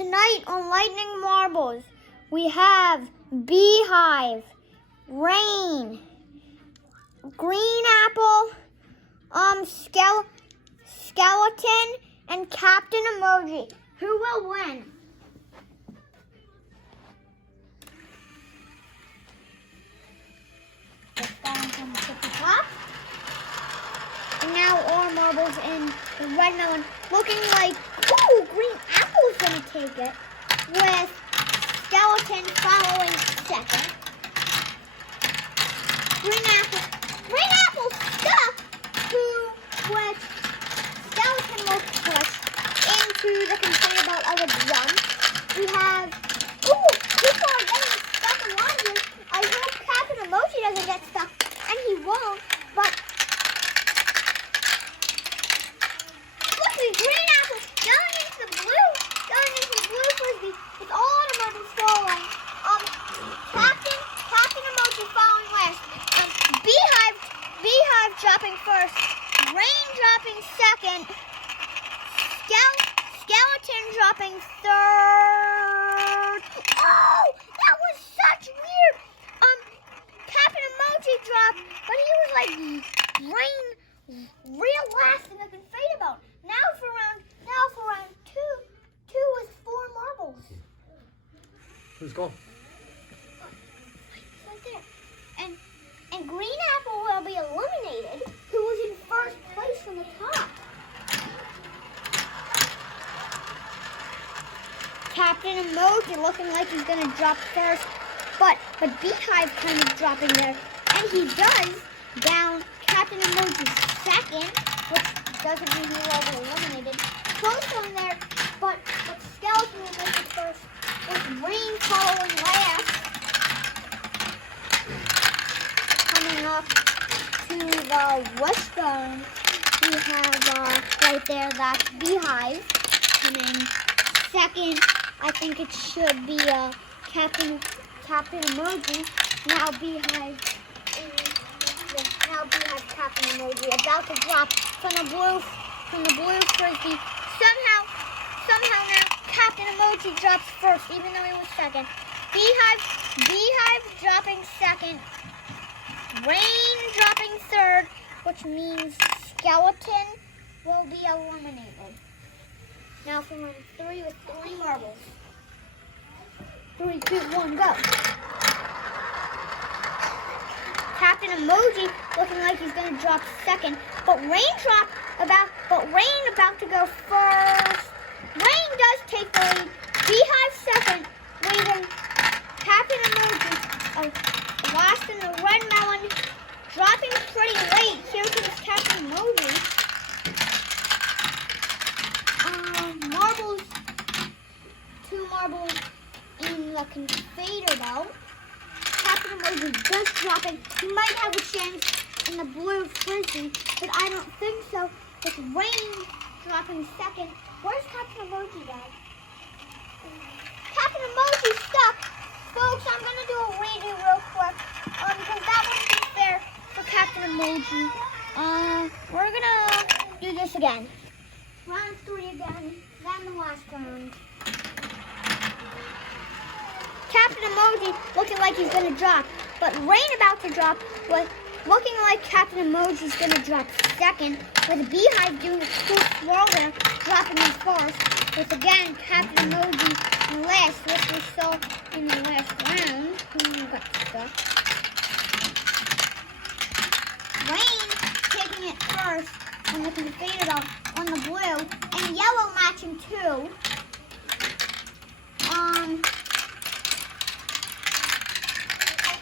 tonight on Lightning Marbles, we have Beehive, Rain, Green Apple, Skeleton, and Captain Emoji. Who will win? Just down from the top. And now all marbles in the red melon, looking like, ooh, Green Apple's gonna take it, with Skeleton following second. Green Apple stuck with Skeleton will push into the conveyor belt of a drum. We have, ooh, people are getting stuck in laundry. I hope Captain Emoji doesn't get stuck, and he won't, but Green Apple going into the blue frisbee. It's all on a marble stolen. Captain Emoji following last. Beehive dropping first. Rain dropping second. Skeleton dropping third. Oh, that was such weird. Captain Emoji dropped, but he was like Rain real last in the conveyor belt. Now for round two with 4 marbles. Who's gone? Right there. And Green Apple will be eliminated, who was in first place from the top. Captain Emoji looking like he's gonna drop first, but Beehive kind of dropping there. And he does down Captain Emoji second, which doesn't mean he will be eliminated. Close on there, but Skeleton will make it first, with Rain following last. Coming up to the wishbone, we have right there, that's Beehive. Coming second, I think it should be Captain Emoji. Now Beehive Captain Emoji about to drop from the blue frisbee. Somehow now Captain Emoji drops first, even though he was second. Beehive dropping second. Rain dropping third, which means Skeleton will be eliminated. Now for round 3 with 3 marbles. 3, 2, 1, go. Captain Emoji looking like he's gonna drop second, but Rain about to go first. Rain does take the lead. Beehive second, leaving Captain Emoji last in the red melon, dropping pretty late. Here comes Captain Emoji. Marbles, 2 marbles in the conveyor belt. Captain Emoji just dropping. He might have a chance in the blue frisbee, but I don't think so. With Rain dropping second. Where's Captain Emoji, guys? Captain Emoji stuck. Folks, I'm going to do a redo real quick, because that wasn't fair for Captain Emoji. We're going to do this again. Round 3 again, then the last round. Captain Emoji looking like he's going to drop, but Rain about to drop, with looking like Captain Emoji's going to drop second, with Beehive doing a cool swirl there, dropping in first, with again Captain Emoji last, which we saw in the last round. Who got stuck? Rain taking it first on the conveyor belt on the blue, and yellow matching 2.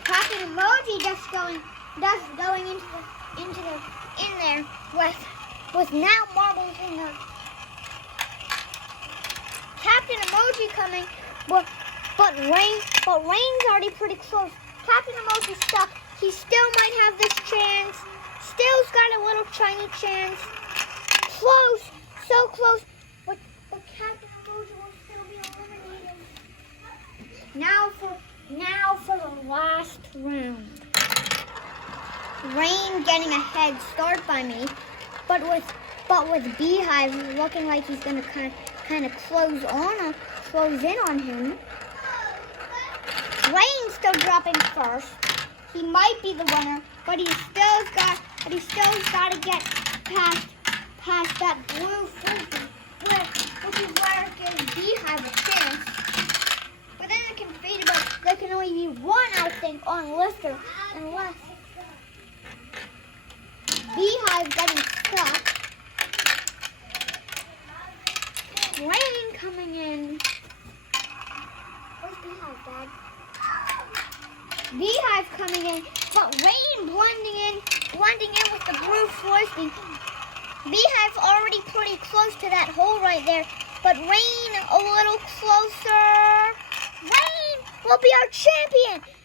Captain Emoji just going in there with now marbles in the Captain Emoji coming, but Rain's already pretty close. Captain Emoji stuck. He still might have this chance. Still's got a little tiny chance. Close, so close, but Captain Emoji will still be eliminated. Now for the last round. Rain getting a head start by me, but with Beehive looking like he's gonna kind of close close in on him. Rain still dropping first. He might be the winner, but he's still got to get past that blue frisbee, which is where it gives Beehive a chance. But then it can fade, but there can only be one, I think, on Lister, unless Beehive getting stuck. Rain coming in. Where's Beehive, Dad? Beehive coming in, but Rain blending in with the blue frisbee. Beehive already pretty close to that hole right there, but Rain a little closer. Rain will be our champion.